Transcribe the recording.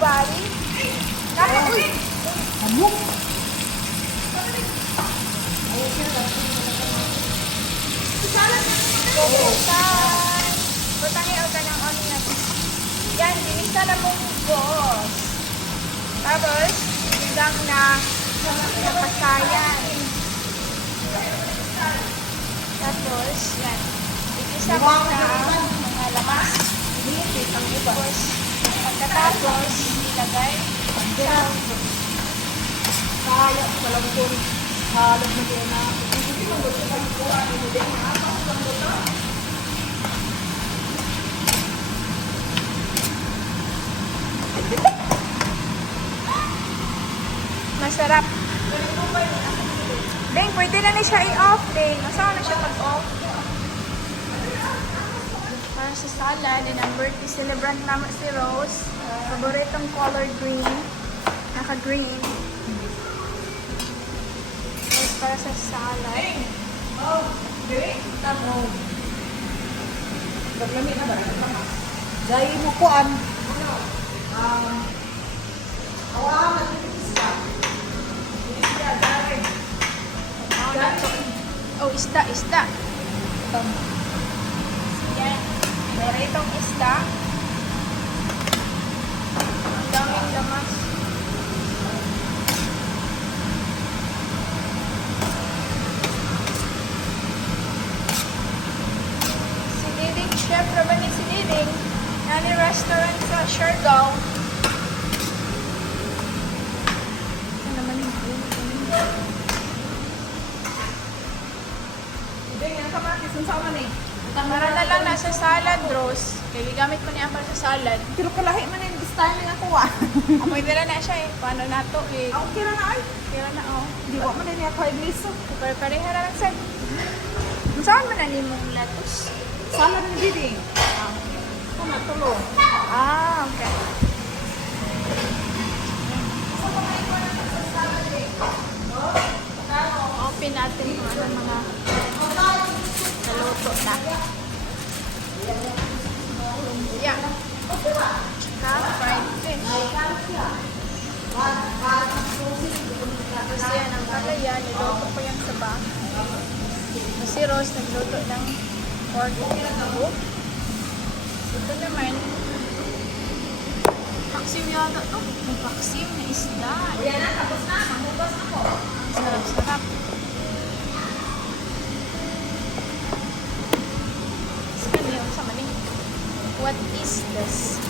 bali. Uy! Ano? Bubusan. Butangin o ka ng onion. Yan, ginisa na mong boss. Tapos, hanggang na napasayan. Tapos, yan. Igisa mo na mga lamas. Tapos, pagkatapos, ilagay sa Kaya, walang kung halog na din na. Hindi mo gusto ka ikuha. Hindi mo masarap. Beng, pwede na na siya i-off, Beng. Masama na siya pag-off. Para sa salad, and ang birthday celebrant naman si Rose. Paboritong color green. Naka-green. Tapos para sa salad. Oh, okay. Tamo. Naglamig na ba? Dahil mo kuan. Awa, magpipis ka. Oh, isda. Yan. Paboritong isda. Ang daming lamas. Si Diding, chef naman ni si Diding. Nani restaurant sa Siargao. Ano naman yung Hindi, yan kamatis. Ang sama na eh. para na lang nasa salad, Rose. Kaya gamit ko niya para sa salad. Pero kalahi man yung style nga ko ah. Pwede na na siya eh. Paano na to eh. Okay na na ay. Kira na oh. Di ba man din ako ay miso. Pareha na lang sa'yo. Saan man na ni mong lettuce? Salad ni Didi. Ito na, tulo. Ah, okay. Open natin kung ano mga naluto na. Yeah. Tsaka fried fish. Tapos yan, ang kalaya, niluto ko yung saba. Si Rose nagluto ng pork buko. Ito naman, paksim yata to. May paksim na isda. Yan na, tapos na. Mamugas na po. Sarap-sarap. Sa kanila, sa mali. What is this?